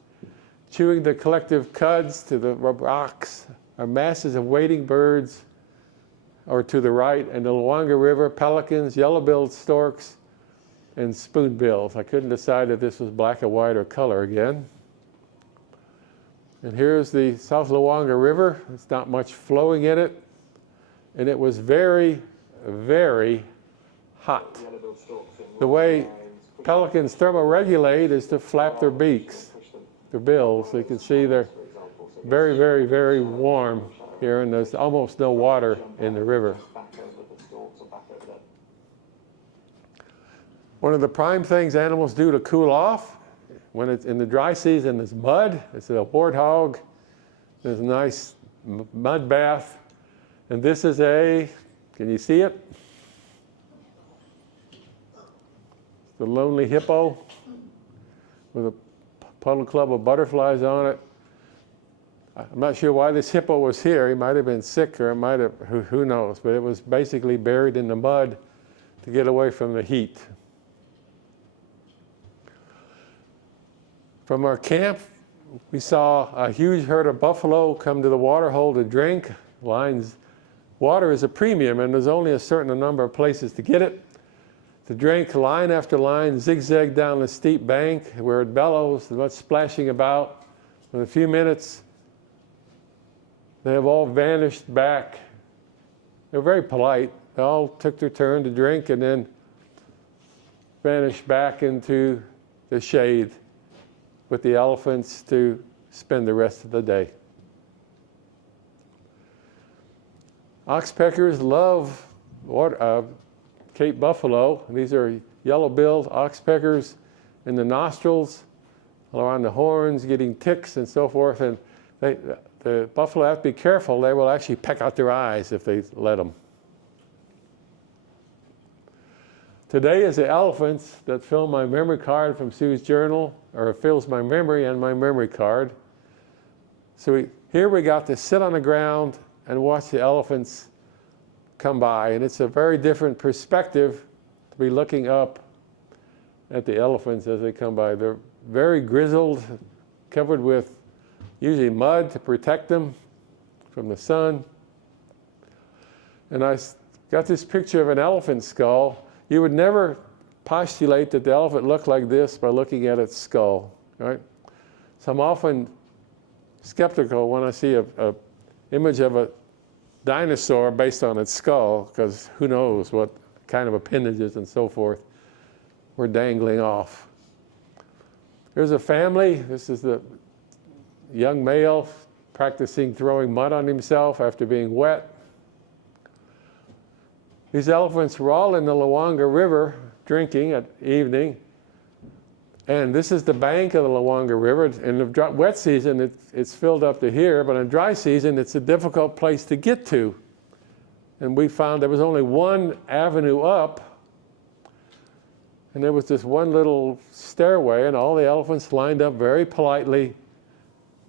chewing the collective cuds. To the rocks are masses of wading birds, or to the right, and the Luanga River, pelicans, yellow-billed storks, and spoonbills. I couldn't decide if this was black or white or color again. And here's the South Luanga River. It's not much flowing in it. And it was very, very hot. The way pelicans thermoregulate is to flap their beaks, their bills. So you can see they're very, very, very warm here, and there's almost no water in the river. One of the prime things animals do to cool off, when it's in the dry season, is mud. It's a warthog. There's a nice mud bath. And this is can you see it? The lonely hippo with a puddle club of butterflies on it. I'm not sure why this hippo was here. He might have been sick, or who knows. But it was basically buried in the mud to get away from the heat. From our camp, we saw a huge herd of buffalo come to the water hole to drink. Water is a premium, and there's only a certain number of places to get it. To drink, line after line, zigzag down the steep bank where it bellows, much splashing about. In a few minutes, they have all vanished back. They're very polite. They all took their turn to drink and then vanished back into the shade with the elephants to spend the rest of the day. Oxpeckers love Cape buffalo. These are yellow-billed oxpeckers in the nostrils, around the horns, getting ticks and so forth. And the buffalo have to be careful. They will actually peck out their eyes if they let them. Today is the elephants that fill my memory card from Sue's journal, or fills my memory and my memory card. So here we got to sit on the ground and watch the elephants come by. And it's a very different perspective to be looking up at the elephants as they come by. They're very grizzled, covered with usually mud to protect them from the sun. And got this picture of an elephant skull. You would never postulate that the elephant looked like this by looking at its skull, right? So I'm often skeptical when I see a image of a dinosaur based on its skull, because who knows what kind of appendages and so forth were dangling off. Here's a family. This is the young male practicing throwing mud on himself after being wet. These elephants were all in the Luangwa River drinking at evening. And this is the bank of the Luangwa River. In the wet season, it's filled up to here, but in dry season, it's a difficult place to get to. And we found there was only one avenue up, and there was this one little stairway, and all the elephants lined up very politely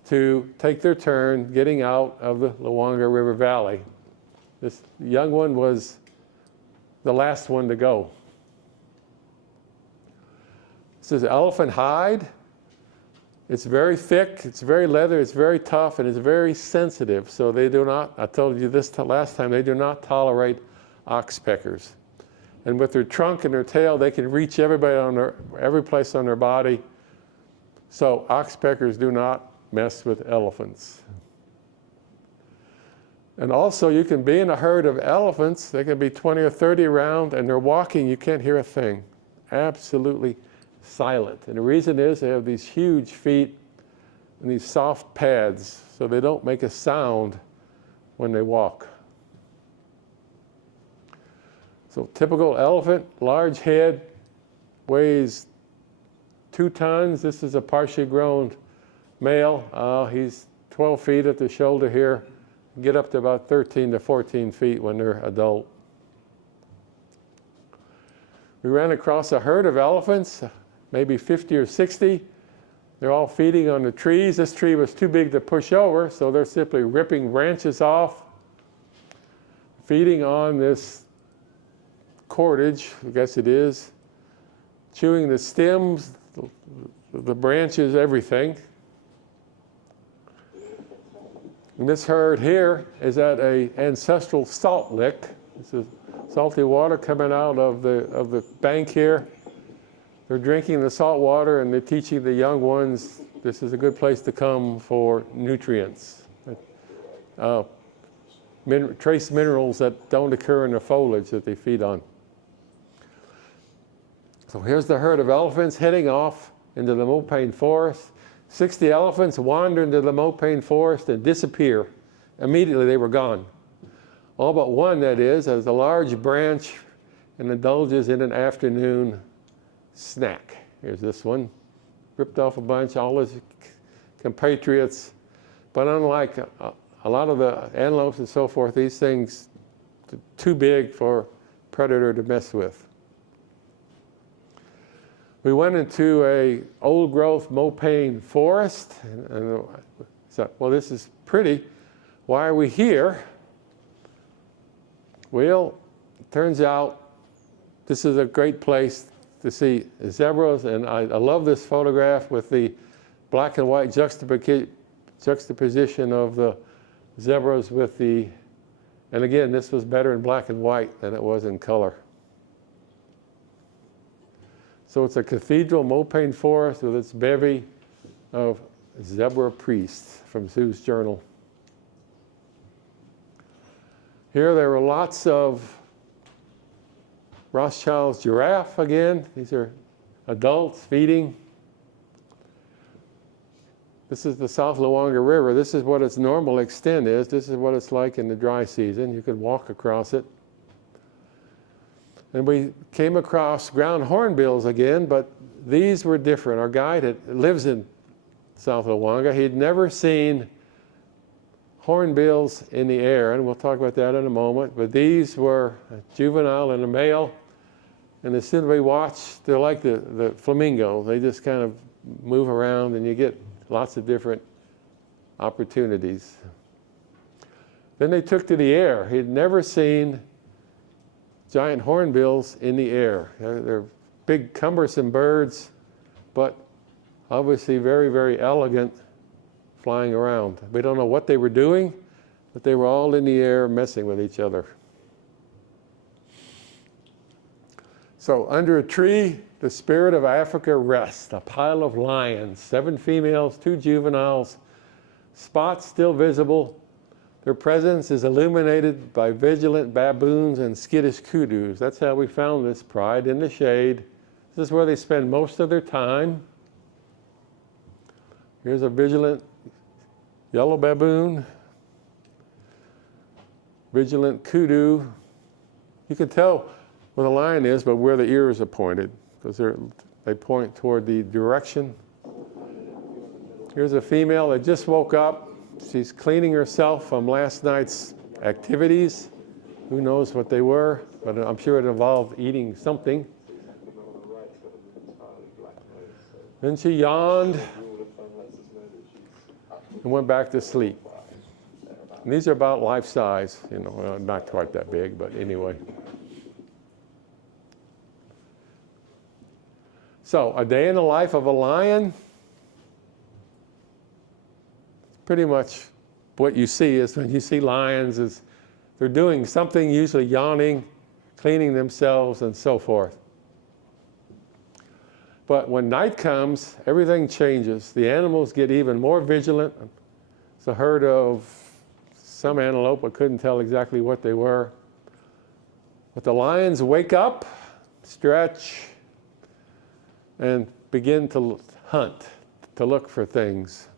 to take their turn getting out of the Luangwa River Valley. This young one was the last one to go. This is elephant hide. It's very thick, it's very leather, it's very tough, and it's very sensitive. So they do not, I told you this last time, they do not tolerate oxpeckers. And with their trunk and their tail, they can reach every place on their body. So oxpeckers do not mess with elephants. And also, you can be in a herd of elephants. They can be 20 or 30 around, and they're walking. You can't hear a thing. Absolutely silent. And the reason is they have these huge feet and these soft pads, so they don't make a sound when they walk. So typical elephant, large head, weighs 2 tons. This is a partially grown male. He's 12 feet at the shoulder here. Get up to about 13 to 14 feet when they're adult. We ran across a herd of elephants, maybe 50 or 60. They're all feeding on the trees. This tree was too big to push over, so they're simply ripping branches off, feeding on this cordage, I guess it is, chewing the stems, the branches, everything. And this herd here is at an ancestral salt lick. This is salty water coming out of the bank here. They're drinking the salt water, and they're teaching the young ones this is a good place to come for nutrients. Trace minerals that don't occur in the foliage that they feed on. So here's the herd of elephants heading off into the Champaign forest. 60 elephants wander into the Champaign forest and disappear. Immediately they were gone. All but one, that is, has a large branch and indulges in an afternoon snack. Here's this one. Ripped off a bunch, all his compatriots. But unlike a lot of the antelopes and so forth, these things are too big for a predator to mess with. We went into a old-growth Champaign forest, and so, well, this is pretty. Why are we here? Well, it turns out this is a great place to see zebras, and I love this photograph with the black and white juxtaposition of the zebras with the, and again, this was better in black and white than it was in color. So it's a cathedral Champaign forest with its bevy of zebra priests from Zoo's Journal. Here there were lots of Rothschild's giraffe again. These are adults feeding. This is the South Luangwa River. This is what its normal extent is. This is what it's like in the dry season. You can walk across it. And we came across ground hornbills again, but these were different. Our guide lives in South Luangwa. He'd never seen hornbills in the air, and we'll talk about that in a moment. But these were a juvenile and a male. And as soon as we watch, they're like the flamingos. They just kind of move around, and you get lots of different opportunities. Then they took to the air. He'd never seen giant hornbills in the air. They're big, cumbersome birds, but obviously very, very elegant flying around. We don't know what they were doing, but they were all in the air messing with each other. So under a tree, the spirit of Africa rests, a pile of lions, 7 females, 2 juveniles, spots still visible. Their presence is illuminated by vigilant baboons and skittish kudus. That's how we found this pride, in the shade. This is where they spend most of their time. Here's a vigilant yellow baboon, vigilant kudu. You can tell where the lion is, but where the ears are pointed, because they point toward the direction. Here's a female that just woke up. She's cleaning herself from last night's activities. Who knows what they were, but I'm sure it involved eating something. Then she yawned and went back to sleep. And these are about life size, you know, not quite that big, but anyway. So, a day in the life of a lion. Pretty much what you see is when you see lions is they're doing something, usually yawning, cleaning themselves, and so forth. But when night comes, everything changes. The animals get even more vigilant. It's a herd of some antelope, I couldn't tell exactly what they were. But the lions wake up, stretch, and begin to hunt, to look for things.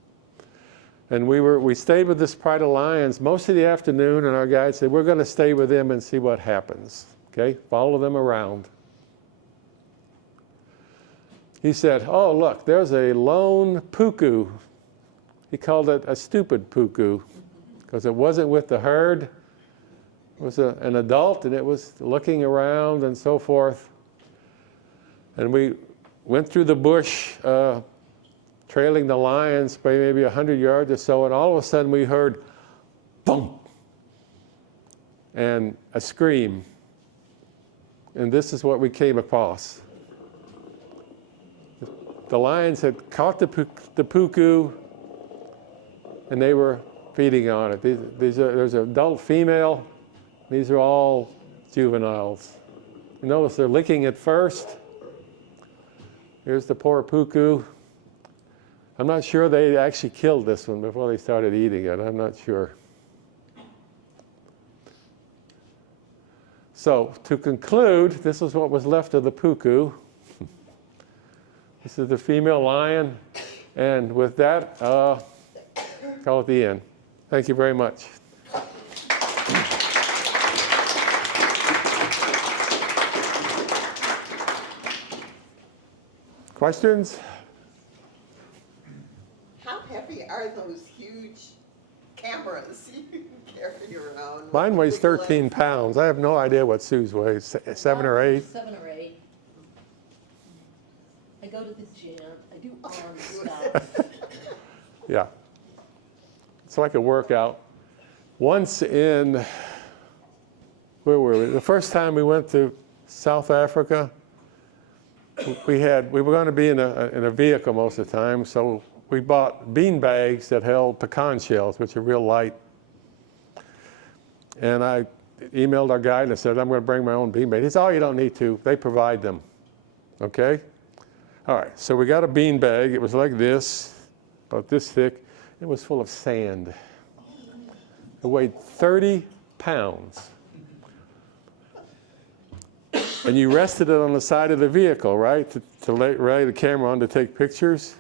And we stayed with this pride of lions most of the afternoon, and our guide said, we're going to stay with them and see what happens. Okay, follow them around. He said, oh, look, there's a lone puku. He called it a stupid puku because it wasn't with the herd. It was an adult, and it was looking around and so forth. And we went through the bush, trailing the lions by maybe 100 yards or so, and all of a sudden we heard boom and a scream. And this is what we came across. The lions had caught the puku, and they were feeding on it. There's an adult female. These are all juveniles. You notice they're licking it first. Here's the poor puku. I'm not sure they actually killed this one before they started eating it. I'm not sure. So to conclude, this is what was left of the puku. This is the female lion. And with that, call it the end. Thank you very much. Questions? How heavy are those huge cameras you carry around? Mine weighs 13 pounds. I have no idea what Sue's weighs, 7 or 8. 7 or 8. I go to the gym. I do arm stuff. Yeah. It's like a workout. Once in, where were we? The first time we went to South Africa, we were going to be in a vehicle most of the time, so we bought bean bags that held pecan shells, which are real light. And I emailed our guide and I said, I'm going to bring my own bean bag. He said, oh, you don't need to. They provide them. Okay? All right, so we got a bean bag. It was like this, about this thick. It was full of sand. It weighed 30 pounds. And you rested it on the side of the vehicle, right, to lay the camera on to take pictures.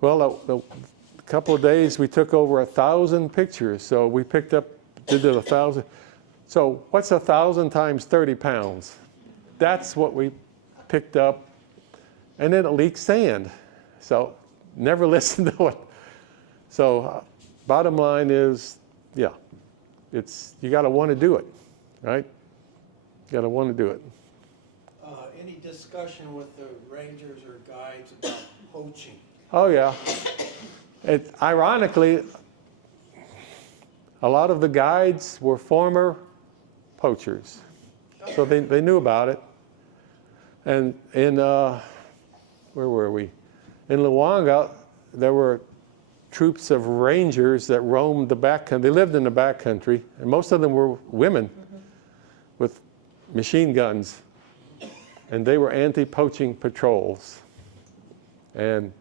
Well, a couple of days we took over 1,000 pictures. So we did it 1,000. So what's 1,000 times 30 pounds? That's what we picked up. And then it leaks sand. So never listen to it. So bottom line is, yeah, you got to want to do it, right? You got to want to do it. Any discussion with the rangers or guides about poaching? Oh, yeah. Ironically, a lot of the guides were former poachers. So they knew about it. And in, where were we? In Luanga, there were troops of rangers that roamed the backcountry. They lived in the backcountry, and most of them were women with machine guns. and they were anti-poaching patrols. And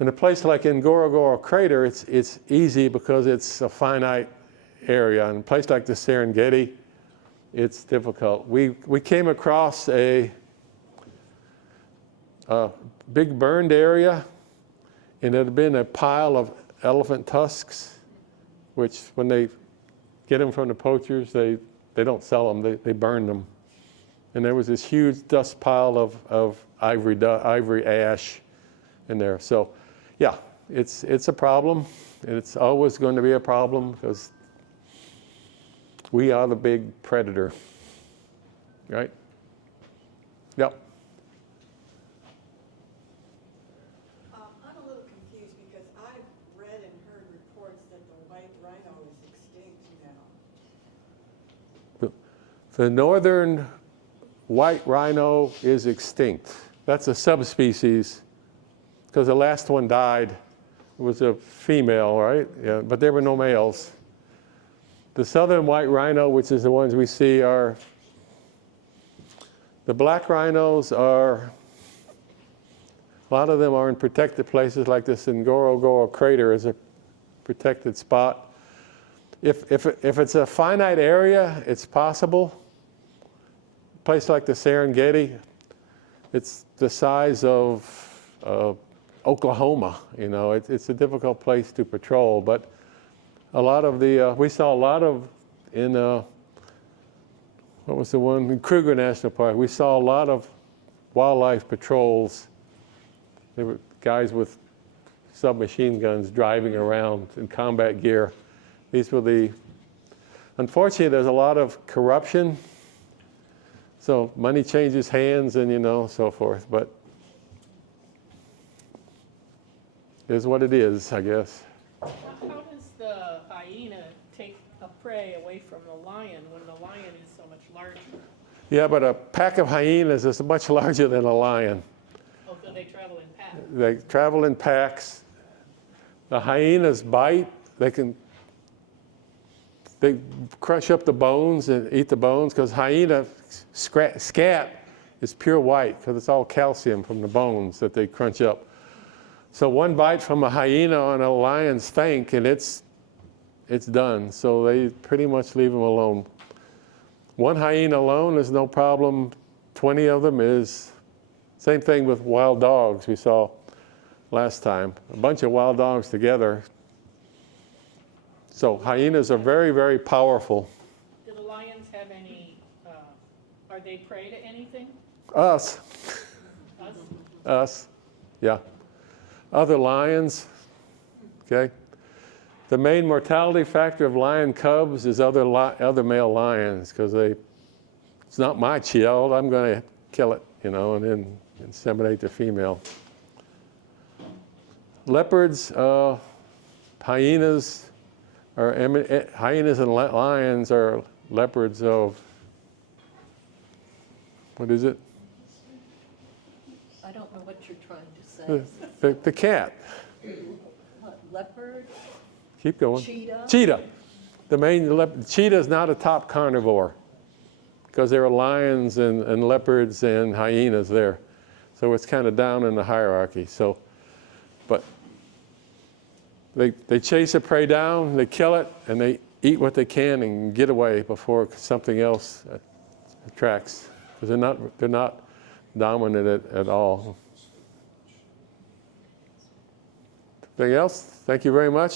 in a place like Ngorongoro Crater, it's easy because it's a finite area. In a place like the Serengeti, it's difficult. We came across a big burned area, and it had been a pile of elephant tusks, which when they get them from the poachers, they don't sell them, they burn them. And there was this huge dust pile of ivory ash in there. So yeah, it's a problem, and it's always going to be a problem because we are the big predator, right? Yep. I'm a little confused because I've read and heard reports that the white rhino is extinct now. The northern white rhino is extinct. That's a subspecies because the last one died. It was a female, right? Yeah, but there were no males. The southern white rhino, which is the ones we see, are the black rhinos. A lot of them are in protected places like this. Ngorongoro Crater is a protected spot. If it's a finite area, it's possible. A place like the Serengeti, it's the size of Oklahoma. You know, it's a difficult place to patrol. But a lot of the we saw a lot of in what was the one in Kruger National Park? We saw a lot of wildlife patrols. There were guys with submachine guns driving around in combat gear. These were unfortunately, there's a lot of corruption. So money changes hands and, so forth. But it is what it is, I guess. How does the hyena take a prey away from the lion when the lion is so much larger? Yeah, but a pack of hyenas is much larger than a lion. Oh, so they travel in packs. They travel in packs. The hyenas bite. They crush up the bones and eat the bones because hyena scat is pure white because it's all calcium from the bones that they crunch up. So one bite from a hyena on a lion's flank and it's done. So they pretty much leave them alone. One hyena alone is no problem. 20 of them is. Same thing with wild dogs we saw last time. A bunch of wild dogs together. So hyenas are very, very powerful. Do the lions have any, are they prey to anything? Us. Us? Us, yeah. Other lions, okay? The main mortality factor of lion cubs is other male lions because it's not my child, I'm going to kill it, and then inseminate the female. Leopards, hyenas and lions are leopards of, what is it? I don't know what you're trying to say. The cat. What, leopard? Keep going. Cheetah? Cheetah. Cheetah is not a top carnivore because there are lions and leopards and hyenas there. So it's kind of down in the hierarchy. So, but they chase a prey down, they kill it, and they eat what they can and get away before something else attracts. Because they're not dominant at all. Anything else? Thank you very much.